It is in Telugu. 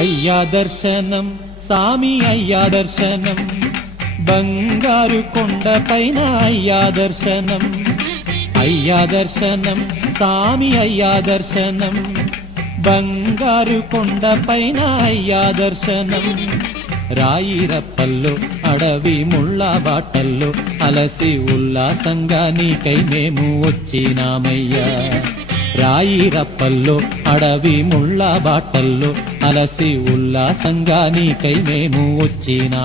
అయ్యా దర్శనం సామి అయ్యా దర్శనం బంగారు కొండ పైన అయ్యా దర్శనం అయ్యా దర్శనం సామి అయ్యా దర్శనం బంగారు కొండ పైన అయ్యా దర్శనం రాయిరప్పల్లో అడవి ముళ్ళ బాటల్లో అలసి ఉల్లాసంగా నీకై మేము వచ్చినామయ్యా రాయిరప్పల్లో అడవి ముళ్ళ బాటల్లో అలసి ఉల్లాసంగా నీకై మేము వచ్చినా